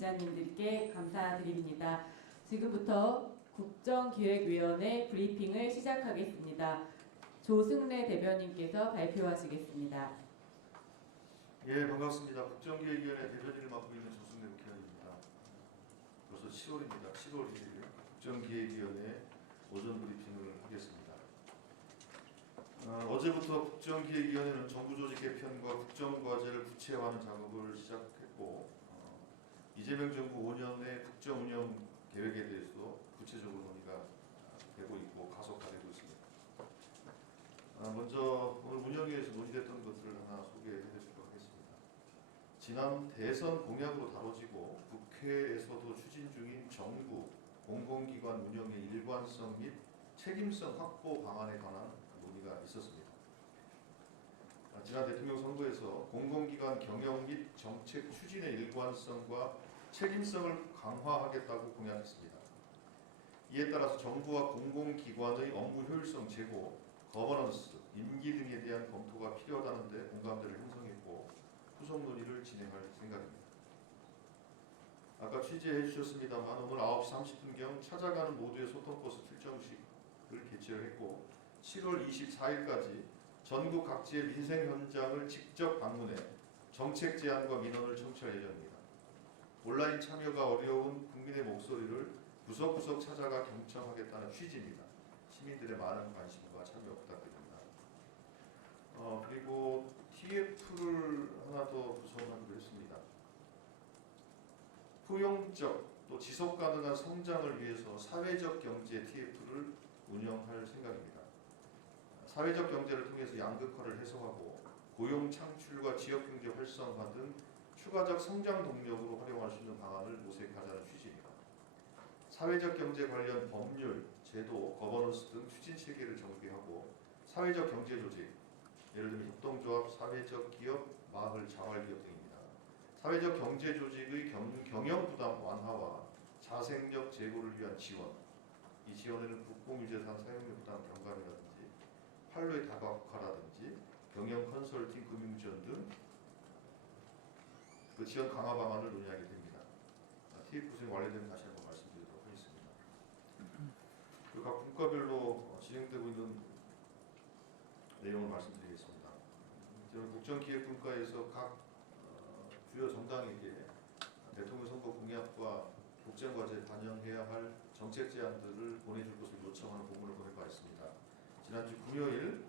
기자님들께 감사드립니다. 지금부터 국정기획위원회 브리핑을 시작하겠습니다. 조승래 대변인께서 발표하시겠습니다. 예, 반갑습니다. 국정기획위원회 대변인을 맡고 있는 조승래 국회의원입니다. 벌써 7월입니다. 7월 1일 국정기획위원회 오전 브리핑을 하겠습니다. 어제부터 국정기획위원회는 정부조직 개편과 국정과제를 구체화하는 작업을 시작했고 이재명 정부 5년의 국정운영 계획에 대해서도 구체적으로 논의가 되고 있고 가속화되고 있습니다. 먼저 오늘 운영위에서 논의됐던 것들을 하나 소개해드리도록 하겠습니다. 지난 대선 공약으로 다뤄지고 국회에서도 추진 중인 정부 공공기관 운영의 일관성 및 책임성 확보 방안에 관한 논의가 있었습니다. 지난 대통령 선거에서 공공기관 경영 및 정책 추진의 일관성과 책임성을 강화하겠다고 공약했습니다. 이에 따라서 정부와 공공기관의 업무 효율성 제고, 거버넌스, 임기 등에 대한 검토가 필요하다는 데 공감대를 형성했고 후속 논의를 진행할 생각입니다. 아까 취재해 주셨습니다만 오늘 9시 30분경 찾아가는 모두의 소통버스 출정식을 개최를 했고 7월 24일까지 전국 각지의 민생 현장을 직접 방문해 정책 제안과 민원을 청취할 예정입니다. 온라인 참여가 어려운 국민의 목소리를 구석구석 찾아가 경청하겠다는 취지입니다. 시민들의 많은 관심과 참여 부탁드립니다. 그리고 TF를 하나 더 구성하기로 했습니다. 포용적 또 지속 가능한 성장을 위해서 사회적 경제 TF를 운영할 생각입니다. 사회적 경제를 통해서 양극화를 해소하고 고용 창출과 지역 경제 활성화 등 추가적 성장 동력으로 활용할 수 있는 방안을 모색하자는 취지입니다. 사회적 경제 관련 법률, 제도, 거버넌스 등 추진 체계를 정비하고 사회적 경제 조직, 예를 들면 협동조합, 사회적 기업, 마을, 자활기업 등입니다. 사회적 경제 조직의 경영 부담 완화와 자생력 제고를 위한 지원, 이 지원에는 국공유재산 사용료 부담 경감이라든지 판로의 다각화라든지 경영 컨설팅, 금융 지원 등 그 지원 강화 방안을 논의하게 됩니다. TF 구성이 완료되면 다시 한번 말씀드리도록 하겠습니다. 각 분과별로 진행되고 있는 내용을 말씀드리겠습니다. 저는 국정기획분과에서 각 주요 정당에게 대통령 선거 공약과 국정과제에 반영해야 할 정책 제안들을 보내줄 것을 요청하는 공문을 보낼 바 있습니다. 지난주 금요일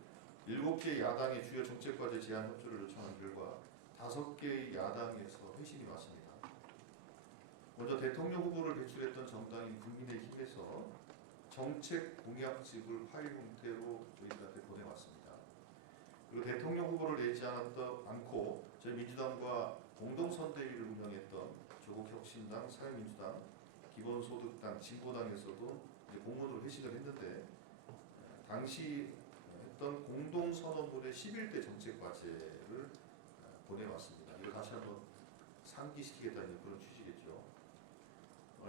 7개의 야당의 주요 정책과제 제안 협조를 요청한 결과 5개의 야당에서 회신이 왔습니다. 먼저 대통령 후보를 배출했던 정당인 국민의힘에서 정책 공약집을 파일 형태로 저희들한테 보내왔습니다. 그리고 대통령 후보를 내지 않고 저희 민주당과 공동선대위를 운영했던 조국혁신당, 사회민주당, 기본소득당, 진보당에서도 공문으로 회신을 했는데 당시 했던 공동선언문의 11대 정책과제를 보내왔습니다. 이걸 다시 한번 상기시키겠다는 그런 취지겠죠.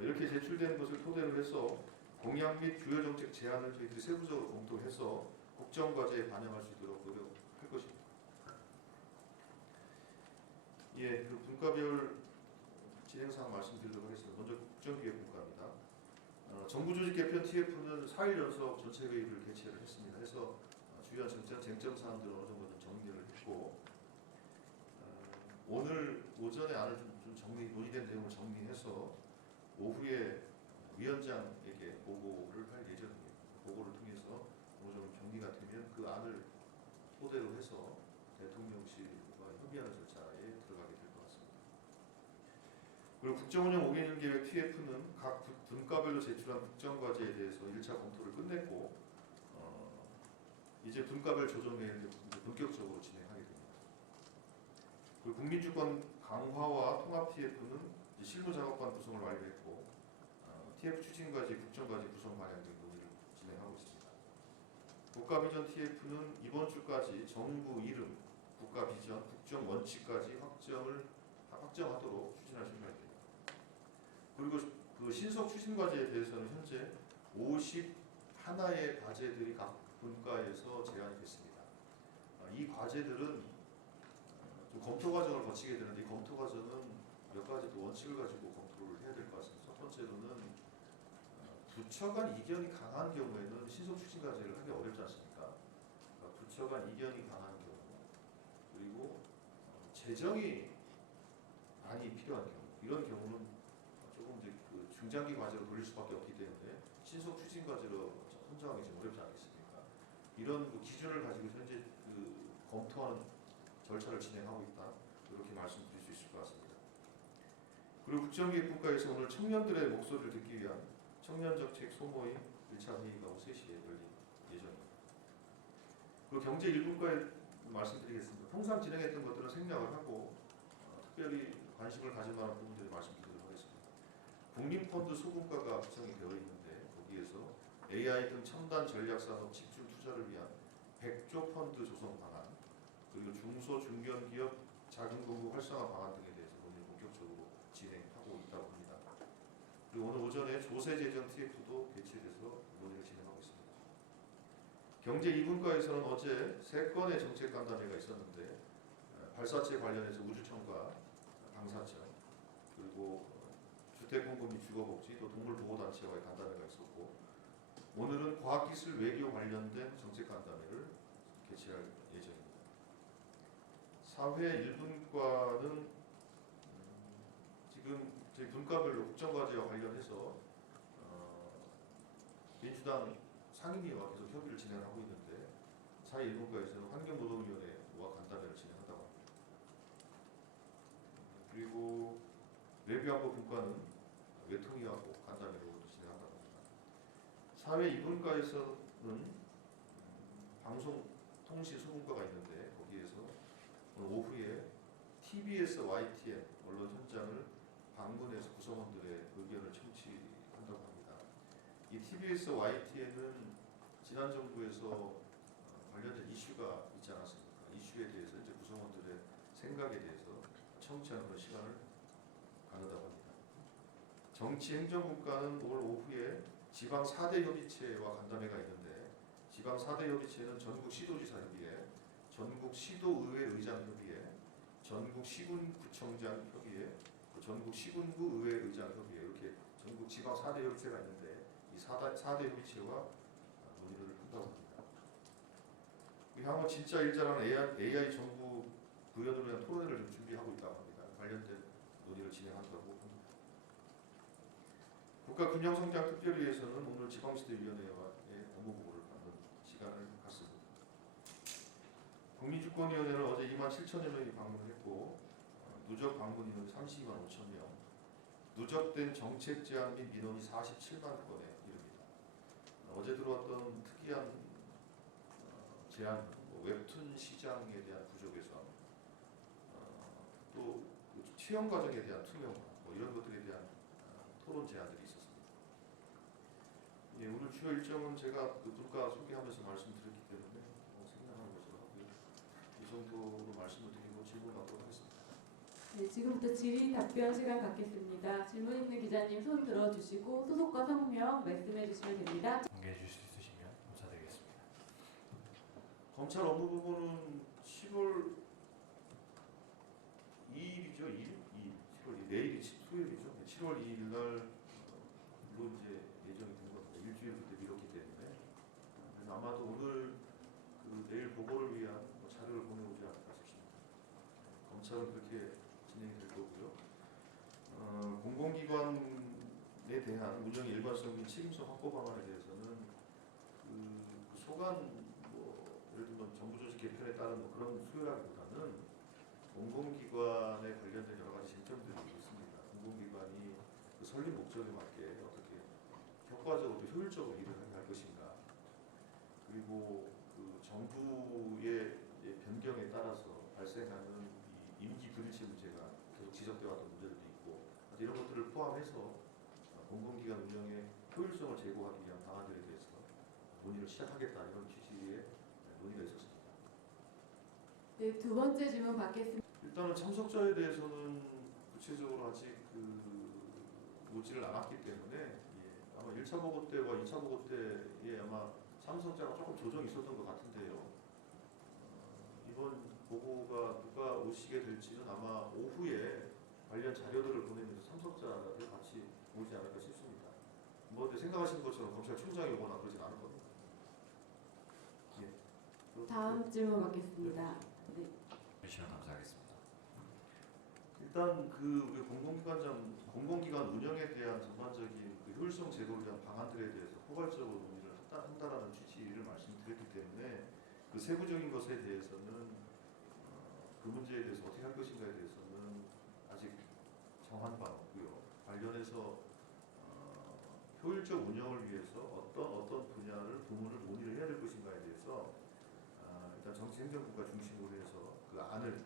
이렇게 제출된 것을 토대로 해서 공약 및 주요 정책 제안을 저희들이 세부적으로 검토해서 국정과제에 반영할 수 있도록 노력할 것입니다. 예, 그 분과별 진행사항 말씀드리도록 하겠습니다. 먼저 국정기획분과입니다. 정부조직 개편 TF는 4일 연속 전체회의를 개최를 했습니다. 해서 주요한 쟁점사항들을 어느 정도 정리를 했고 오늘 오전에 안을 좀 논의된 내용을 정리해서 오후에 위원장에게 보고를 할 예정입니다. 보고를 통해서 어느 정도 정리가 되면 그 안을 토대로 해서 대통령실과 협의하는 절차에 들어가게 될 것 같습니다. 그리고 국정운영 5개년 계획 TF는 각 분과별로 제출한 국정과제에 대해서 1차 검토를 끝냈고 이제 분과별 조정회의를 본격적으로 진행하게 됩니다. 그리고 국민주권 강화와 통합 TF는 실무작업반 구성을 완료했고 TF 추진과제, 국정과제 구성 방향 등 논의를 진행하고 있습니다. 국가비전 TF는 이번 주까지 정부 이름, 국가비전, 국정원칙까지 확정하도록 추진할 생각입니다. 그리고 그 신속 추진과제에 대해서는 현재 51의 과제들이 각 분과에서 제안이 됐습니다. 이 과제들은 좀 검토 과정을 거치게 되는데 이 검토 과정은 몇 가지 또 원칙을 가지고 검토를 해야 될 것 같습니다. 첫 번째로는 부처 간 이견이 강한 경우에는 신속 추진과제를 하기 어렵지 않습니까? 그러니까 부처 간 이견이 강한 경우, 그리고 재정이 많이 필요한 경우, 이런 경우는 조금 이제 그 중장기 과제로 돌릴 수밖에 없기 때문에 신속 추진 과제로 선정하기 좀 어렵지 않겠습니까? 이런 그 기준을 가지고 현재 그 검토하는 절차를 진행하고 있다, 이렇게 말씀드릴 수 있을 것 같습니다. 그리고 국정기획국가에서 오늘 청년들의 목소리를 듣기 위한 청년정책 소모임 1차 회의가 오후 3시에 열릴 예정입니다. 그리고 경제 1분과에 말씀드리겠습니다. 통상 진행했던 것들은 생략을 하고 특별히 관심을 가질 만한 부분들을 말씀드리도록 하겠습니다. 국민펀드 소분과가 구성이 되어 있는데 거기에서 AI 등 첨단 전략산업 집중 투자를 위한 100조 펀드 조성 방안, 그리고 중소 중견기업 자금 공급 활성화 방안 등에 대해서 논의를 본격적으로 진행하고 있다고 합니다. 그리고 오늘 오전에 조세재정 TF도 개최돼서 논의를 진행하고 있습니다. 경제 2분과에서는 어제 3건의 정책 간담회가 있었는데 발사체 관련해서 우주청과 방사청, 그리고 주택공급 및 주거복지, 또 동물보호단체와의 간담회가 있었고, 오늘은 과학기술 외교 관련된 정책 간담회를 개최할 예정입니다. 사회 1분과는 지금 저희 분과별로 국정과제와 관련해서 민주당 상임위와 계속 협의를 진행하고 있는데, 사회 1분과에서는 환경노동위원회와 간담회를 진행한다고 합니다. 그리고 외교안보 분과는 외통위하고 간담회로 진행한다고 합니다. 사회 2분과에서는 방송통신 소분과가 있는데 거기에서 오늘 오후에 TBS YTN 언론 현장을 방문해서 구성원들의 의견을 청취한다고 합니다. 이 TBS YTN은 지난 정부에서 관련된 이슈가 있지 않았습니까? 이슈에 대해서 이제 구성원들의 생각에 대해서 청취하는 그런 시간을 갖는다고 합니다. 정치행정국가는 오늘 오후에 지방 4대 협의체와 간담회가 있는데, 지방 4대 협의체는 전국 시도지사 협의회, 전국 시도의회 의장 협의회, 전국 시군구청장 협의회, 전국 시군구 의회 의장 협의회, 이렇게 전국 지방 4대 협의체가 있는데 이 4대 협의체와 논의를 한다고 합니다. 향후 진짜 일자라는 AI 정부 구현으로 위한 토론회를 좀 준비하고 있다고 합니다. 관련된 논의를 진행한다고 합니다. 국가균형성장특별위에서는 오늘 지방시대위원회와의 업무보고를 받는 시간을 갖습니다. 국민주권위원회는 어제 27,000여 명이 방문을 했고, 누적 방문인은 32만 5천 명, 누적된 정책 제안 및 민원이 47만 건에 이릅니다. 어제 들어왔던 특이한 제안, 웹툰 시장에 대한 구조 개선, 또 채용 과정에 대한 투명화, 이런 것들에 대한 토론 제안들이 있었습니다. 예, 오늘 주요 일정은 제가 그 분과 소개하면서 말씀드렸기 때문에 생략하는 것으로 하고요. 이 정도로 말씀을 드리고 질문 받도록 하겠습니다. 네, 지금부터 질의 답변 시간 갖겠습니다. 질문 있는 기자님 손 들어주시고 소속과 성명 말씀해 주시면 됩니다. 공개해 주실 수 있으시면 감사드리겠습니다. 검찰 업무 부분은 7월 2일이죠. 7월 2일. 내일이 수요일이죠. 7월 2일 날로 이제 예정이 된 겁니다. 일주일 그때 미뤘기 때문에. 그래서 아마도 오늘 그 내일 보고를 위한 자료를 보내오지 않을까 싶습니다. 검찰은 그렇게 진행이 될 거고요. 공공기관에 대한 운영 일관성 및 책임성 확보 방안에 대해서는 그 소관 예를 들면 정부 조직 개편에 따른 그런 수요라기보다는 공공기관에 관련된 여러 가지 쟁점들이 있습니다. 공공기관이 그 설립 목적에 맞게 어떻게 효과적으로 효율적으로 일을 할 것인가, 그리고 그 정부의 변경에 따라서 발생하는 이 임기 불일치 문제가 계속 지적되어 왔던 문제들도 있고, 이런 것들을 포함해서 공공기관 운영의 효율성을 제고하기 위한 방안들에 대해서 논의를 시작하겠다, 이런 취지의 논의가 있었습니다. 네, 두 번째 질문 받겠습니다. 일단은 참석자에 대해서는 구체적으로 아직 오지를 않았기 때문에 아마 1차 보고 때와 2차 보고 때에 아마 참석자가 조금 조정이 있었던 것 같은데요. 이번 보고가 누가 오시게 될지는 아마 오후에 관련 자료들을 보내면서 참석자들 같이 오지 않을까 싶습니다. 뭐 근데 생각하시는 것처럼 검찰총장이 오거나 그러진 않을 겁니다. 예. 다음 질문 받겠습니다. 네. 주시면 감사하겠습니다. 일단 그 우리 공공기관 운영에 대한 전반적인 그 효율성 제고를 위한 방안들에 대해서 포괄적으로 논의를 한다라는 취지를 말씀드렸기 때문에 그 세부적인 것에 대해서는 그 문제에 대해서 어떻게 할 것인가에 대해서는 아직 정한 바는 없고요. 관련해서 효율적 운영을 위해서 어떤 분야를 부문을 논의를 해야 될 것인가에 대해서 일단 정치행정부가 중심으로 해서 그 안을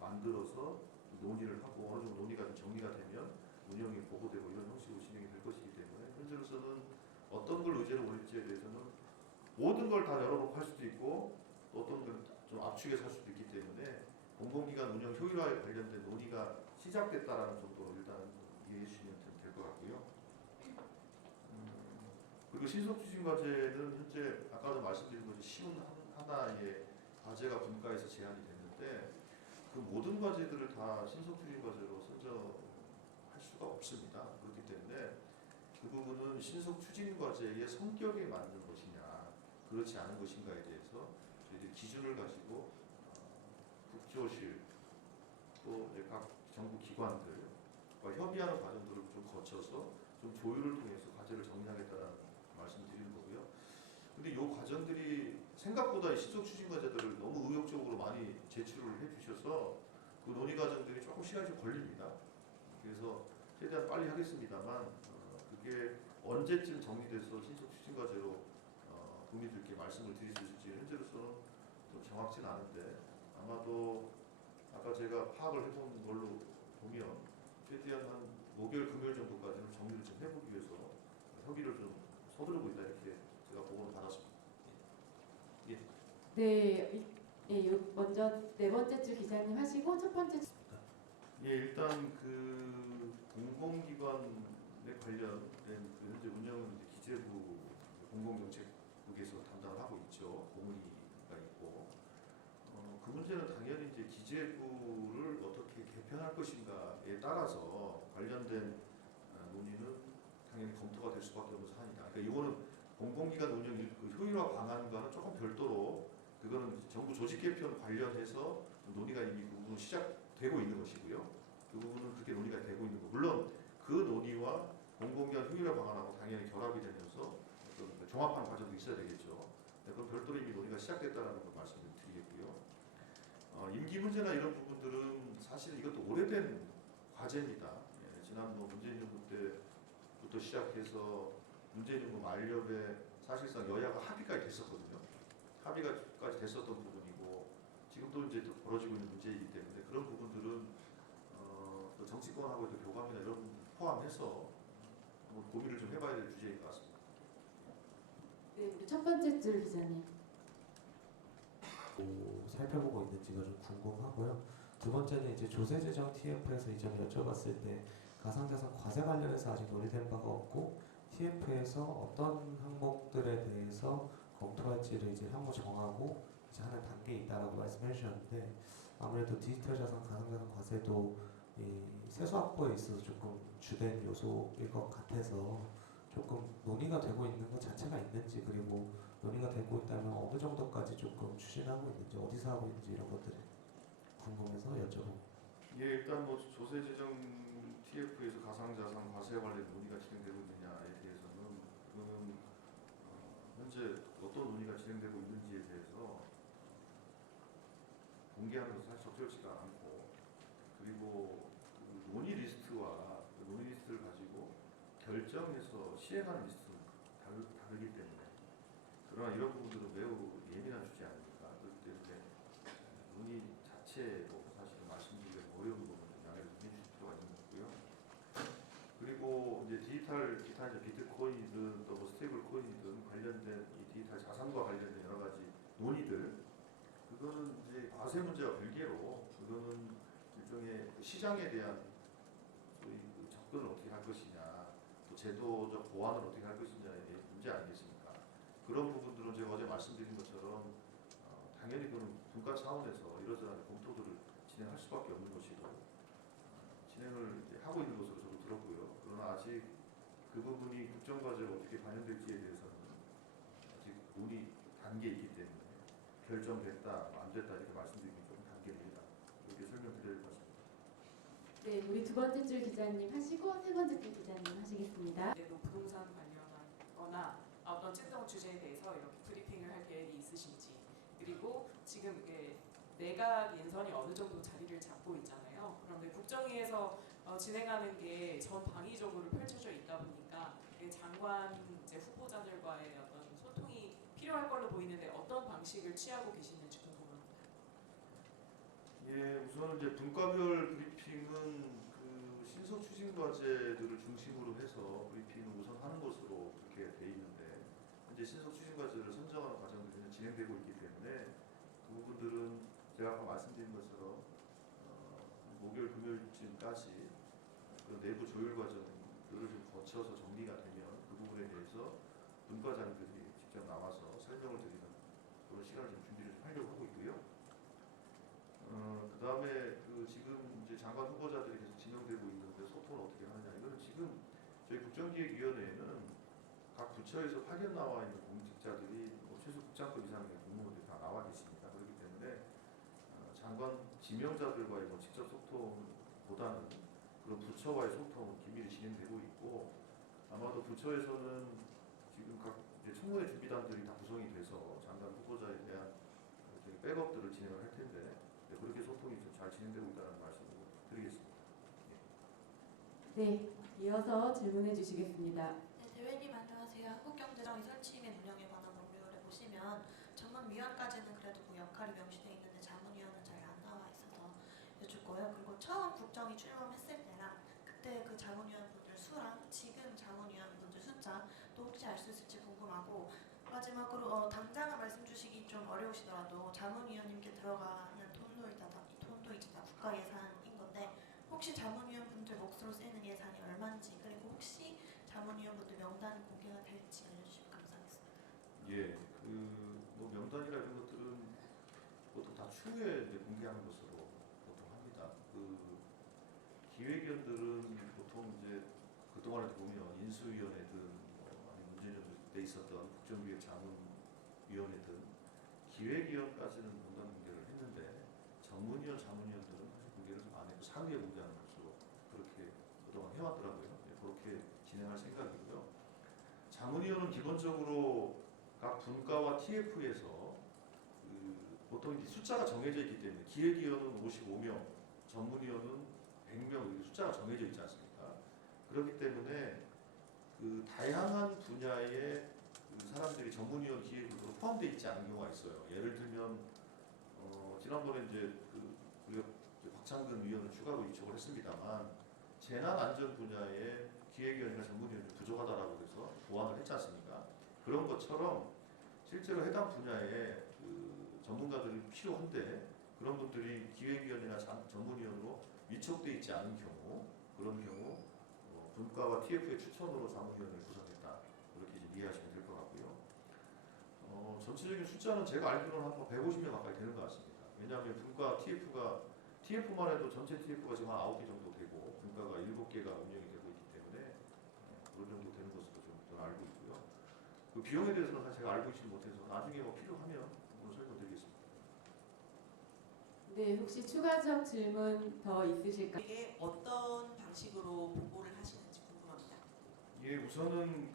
만들어서 논의를 하고 어느 정도 논의가 좀 정리가 되면 운영이 보고되고 이런 형식으로 진행이 될 것이기 때문에 현재로서는 어떤 걸 의제로 올릴지에 대해서는 모든 걸 다 여러 번 할 수도 있고 또 어떤 걸 좀 압축해서 할 수도 있기 때문에 공공기관 운영 효율화에 관련된 논의가 시작됐다라는 정도로 일단 이해해 주시면 될 것 같고요. 그리고 신속추진과제는 현재 아까도 말씀드린 것이 쉬운 하나의 과제가 분과해서 제안이 됐는데 그 모든 과제들을 다 신속추진과제로 선정할 수가 없습니다. 그렇기 때문에 그 부분은 신속추진과제의 성격에 맞는 것이냐 그렇지 않은 것인가에 대해서 저희들이 기준을 가지고 국조실 또 이제 각 정부 기관들과 협의하는 과정들을 좀 거쳐서 좀 조율을 통해서 과제를 정리하겠다는 말씀드리는 거고요. 근데 이 과정들이 생각보다 신속 추진 과제들을 너무 의욕적으로 많이 제출을 해주셔서 그 논의 과정들이 조금 시간이 좀 걸립니다. 그래서 최대한 빨리 하겠습니다만 그게 언제쯤 정리돼서 신속 추진 과제로 국민들께 말씀을 드릴 수 있을지 현재로서는 좀 정확치는 않은데 아마도 아까 제가 파악을 해본 걸로 보면 최대한 한 목요일 금요일 정도까지는 정리를 좀 해보기 위해서 협의를 좀 서두르고 있다 이렇게 제가 보고는 받았습니다. 예. 네. 먼저 네 번째 줄 기자님 하시고 첫 번째 줄. 예, 일단 그 공공기관에 관련된 그 현재 운영은 이제 기재부 공공정책국에서 담당을 하고 있죠. 고문위가 있고 그 문제는 당연히 이제 기재부를 어떻게 개편할 것인가에 따라서 관련된 논의는 당연히 검토가 될 수밖에 없는 사안이다. 그러니까 이거는 공공기관 운영 그 효율화 방안과는 조금 별도로 그거는 정부 조직 개편 관련해서 논의가 이미 그 부분은 시작되고 있는 것이고요. 그 부분은 그렇게 논의가 되고 있는 거. 물론 그 논의와 공공기관 효율화 방안하고 당연히 결합이 되면서 어떤 종합하는 과정도 있어야 되겠죠. 그건 별도로 이미 논의가 시작됐다는 걸 말씀을 드리겠고요. 임기 문제나 이런 부분들은 사실 이것도 오래된 과제입니다. 예, 지난 문재인 정부 때부터 시작해서 문재인 정부 만렵에 사실상 여야가 합의까지 됐었거든요. 합의가까지 됐었던 부분이고 지금도 이제 또 벌어지고 있는 문제이기 때문에 그런 부분들은 또 정치권하고 교감이나 이런 부분 포함해서 한번 고민을 좀 해봐야 될 주제인 것 같습니다. 네, 우리 첫 번째 줄 기자님. 살펴보고 있는지가 좀 궁금하고요. 두 번째는 이제 조세재정 TF에서 이 점 여쭤봤을 때 가상자산 과세 관련해서 아직 논의된 바가 없고 TF에서 어떤 항목들에 대해서 검토할지를 이제 향후 정하고 이제 하는 단계에 있다라고 말씀해 주셨는데 아무래도 디지털 자산, 가상자산 과세도 이 세수 확보에 있어서 조금 주된 요소일 것 같아서 조금 논의가 되고 있는 것 자체가 있는지 그리고 논의가 되고 있다면 어느 정도까지 조금 추진하고 있는지 어디서 하고 있는지 이런 것들이 궁금해서 여쭤보고. 예, 일단 조세재정 TF에서 가상자산 과세 관련 논의가 진행되고 있느냐에 대해서는 그거는 현재 어떤 논의가 진행되고 있는지에 대해서 공개하는 것은 사실 적절치가 않고 그리고 그 논의 리스트와 그 논의 리스트를 가지고 결정해서 시행하는 리스트는 다르기 때문에 그러나 이런 부분들은 매우 예민한 주제 아닙니까? 그렇기 때문에 논의 자체로 사실은 말씀드리기 어려운 부분은 양해를 좀 해주실 필요가 있는 거고요. 그리고 이제 디지털 기타 이제 비트코인이든 또 스테이블 코인이든 관련된 이 디지털 자산과 관련된 여러 가지 논의들 그거는 이제 과세 문제와 별개로 그거는 일종의 시장에 대한 소위 그 접근을 어떻게 할 것이냐 또 제도적 보완을 어떻게 할 것이냐에 대한 문제 아니겠습니까? 그런 부분들은 제가 어제 말씀드린 것처럼 당연히 그는 분과 차원에서 이러저러한 검토들을 진행할 수밖에 없는 것이고 진행을 하고 있는 것으로 저도 들었고요. 그러나 아직 그 부분이 국정과제에 어떻게 반영될지에 대해서는 아직 논의 단계에 있기 때문에 결정됐다, 안 됐다 이렇게 말씀드리기 좀 단계입니다. 이렇게 설명드려야 될 것 같습니다. 네, 우리 두 번째 줄 기자님 하시고 세 번째 줄 기자님 하시겠습니다. 네, 부동산 관련하거나 어떤 특정 주제에 대해서 이렇게 브리핑을 할 계획이 있으신지, 그리고 지금 이게 내각 인선이 어느 정도 자리를 잡고 있잖아요. 그런데 국정위에서 진행하는 게 전 방위적으로 펼쳐져 있다 보니까 장관 이제 후보자들과의 어떤 소통이 필요할 걸로 보이는데 어떤 방식을 취하고 계시는지 궁금합니다. 예, 우선 이제 분과별 브리핑은 그 신속 추진 과제들을 중심으로 해서 브리핑을 우선 하는 것으로 그렇게 돼 있는데, 현재 신속 추진 과제를 선정하는 과정들이 진행되고 있기 때문에 그 부분들은 제가 아까 말씀드린 것처럼 목요일 금요일쯤까지 그 내부 조율 과정들을 좀 거쳐서 정리가 되면 그 부분에 대해서 분과장들이 직접 나와서 설명을 드리는 그런 시간을 좀 준비를 좀 하려고 하고 있고요. 그 다음에 그 지금 이제 장관 후보자들이 계속 지명되고 있는데 소통을 어떻게 하느냐, 이거는 지금 저희 국정기획위원회에는 각 부처에서 파견 나와 있는 공직자들이 최소 국장급 이상의 공무원들이 다 나와 계십니다. 그렇기 때문에 장관 지명자들과의 직접 소통보다는 그런 부처와의 소통은 긴밀히 진행되고 있고, 아마도 부처에서는 지금 각 이제 청문회 준비단들이 다 구성이 돼서 장관 후보자에 대한 백업들을 진행을 할 텐데, 네, 그렇게 소통이 좀 잘 진행되고 있다는 말씀을 드리겠습니다. 네, 이어서 질문해 주시겠습니다. 네, 대회님 안녕하세요. 한국경제정의 설치 및 운영에 관한 법률에 보시면 전문위원까지는 그래도 그 역할이 명시되어 있는데 자문위원은 잘 안 나와 있어서 여쭙 거예요. 그리고 처음 국정이 출범했을 때랑 그때 그 자문위원분들 수랑 지금 자문위원분들 숫자 또 혹시 알 수 있을지 궁금하고, 마지막으로 당장은 말씀 주시기 좀 어려우시더라도 자문위원님께 들어가는 돈도 이제 다 국가 예산인 건데 혹시 자문위원분들 몫으로 쓰이는 예산이 얼마인지, 그리고 혹시 자문위원분들 명단이 공개가 될지 알려주시면 감사하겠습니다. 예, 뭐 명단이나 이런 것들은 보통 다 추후에 이제 공개하는 것으로 보통 합니다. 기획위원들은 보통 이제 그동안에 보면 인수위원회든 아니면 문재인 정부 때 있었던 국정기획자문위원회든 기획위원까지는 명단 공개를 했는데 전문위원, 자문위원들은 사실 공개를 좀 안 했고 상위에 공개하는 것으로 그렇게 그동안 해왔더라고요. 예, 그렇게 진행할 생각이고요. 자문위원은 기본적으로 각 분과와 TF에서 보통 숫자가 정해져 있기 때문에 기획위원은 55명, 전문위원은 100명 숫자가 정해져 있지 않습니까? 그렇기 때문에 그 다양한 분야의 사람들이 전문위원 기획으로 포함되어 있지 않은 경우가 있어요. 예를 들면 지난번에 이제 우리가 박창근 위원을 추가로 이촉을 했습니다만 재난안전 분야의 기획위원이나 전문위원이 부족하다라고 해서 보완을 했지 않습니까? 그런 것처럼 실제로 해당 분야에 전문가들이 필요한데 그런 분들이 기획위원이나 전문위원으로 위촉되어 있지 않은 경우, 그런 경우 분과와 TF의 추천으로 자문위원회를 구성했다, 그렇게 이제 이해하시면 될 것 같고요. 전체적인 숫자는 제가 알기로는 한 150명 가까이 되는 것 같습니다. 왜냐하면 분과 TF만 해도 전체 TF가 지금 한 9개 정도 되고 분과가 7개가 운영이 되고 있기 때문에 그런 정도 되는 것으로 좀 저는 알고 있고요. 그 비용에 대해서는 사실 제가 알고 있지 못해서 나중에 뭐 필요하면 설명드리겠습니다. 네, 혹시 추가적 질문 더 있으실까요? 이게 어떤 방식으로 보고를 하시는지 궁금합니다. 예, 우선은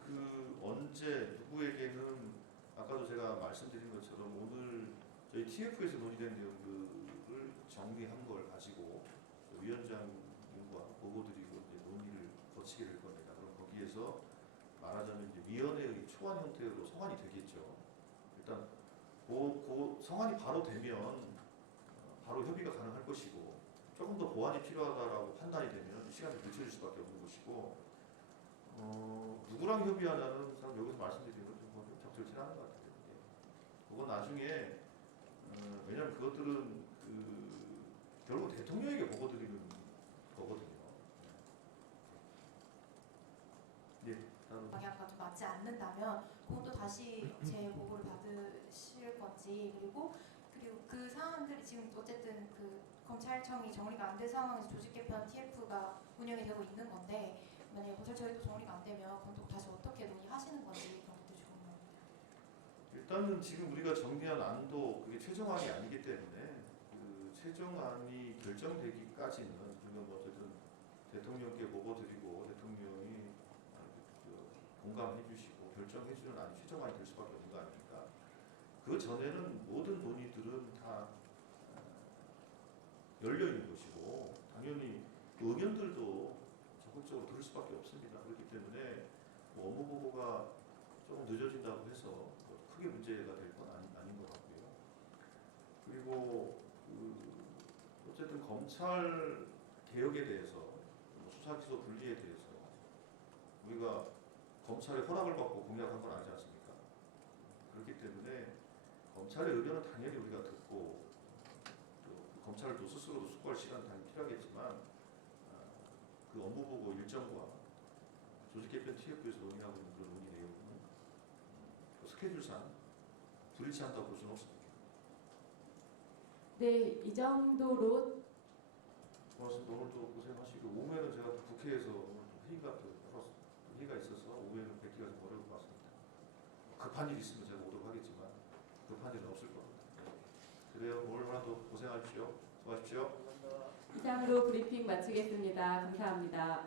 언제 누구에게는 아까도 제가 말씀드린 것처럼 오늘 저희 TF에서 논의된 내용들을 정리한 걸 가지고 위원장님과 보고드리고 이제 논의를 거치게 될 겁니다. 그럼 거기에서 말하자면 이제 위원회의 초안 형태로 성안이 되겠죠. 일단 그 성안이 바로 되면 바로 협의가 가능할 것이고, 조금 더 보완이 필요하다라고 판단이 되면 시간이 늦춰질 수밖에 없는 것이고, 누구랑 협의하냐는 사람 여기서 말씀드리는 건 좀 적절치 않은 것 같아요. 그건 나중에 왜냐하면 그것들은 결국 대통령에게 보고 드리는 거거든요. 네, 다른 방향과 좀 맞지 않는다면 그것도 다시 재보고를 받으실 건지, 그리고 그 사안들이 지금 어쨌든 그 검찰청이 정리가 안 된 상황에서 조직 개편 TF가 운영이 되고 있는 건데 만약에 건설 저희도 정리가 안 되면 그건 또 다시 어떻게 논의하시는 건지 그런 것도 궁금합니다. 일단은 지금 우리가 정리한 안도 그게 최종안이 아니기 때문에 그 최종안이 결정되기까지는 우리가 뭐 어쨌든 대통령께 보고드리고 대통령이 공감해 주시고 결정해 주는 안이 최종안이 될 수밖에 없는 거 아닙니까? 그 전에는 모든 논의들은 다 열려 있는 것이고 당연히 의견들도 적극적으로 들을 수밖에 없습니다. 그렇기 때문에 뭐 업무 보고가 조금 늦어진다고 해서 뭐 크게 문제가 될 건 아닌 것 같고요. 그리고 어쨌든 검찰 개혁에 대해서 뭐 수사 기소 분리에 대해서 우리가 검찰의 허락을 받고 공약한 건 아니지 않습니까? 그렇기 때문에 검찰의 의견은 당연히 우리가 듣고 또 검찰도 스스로도 숙고할 시간은 당연히 필요하겠지만 그 업무 보고 일정과 조직 개편 TF에서 논의하고 있는 그런 논의 내용은 스케줄상 불일치한다고 볼 수는 없습니다. 네, 이 정도로 고맙습니다. 오늘도 고생하시고 오후에는 제가 또 국회에서 오늘 좀 회의가 있어서 오후에는 뵙기가 좀 어려울 것 같습니다. 급한 일 있으면 제가 오도록 하겠지만 급한 일은 없을 겁니다. 네. 그래요. 오늘 하루도 고생하십시오. 수고하십시오. 이상으로 브리핑 마치겠습니다. 감사합니다.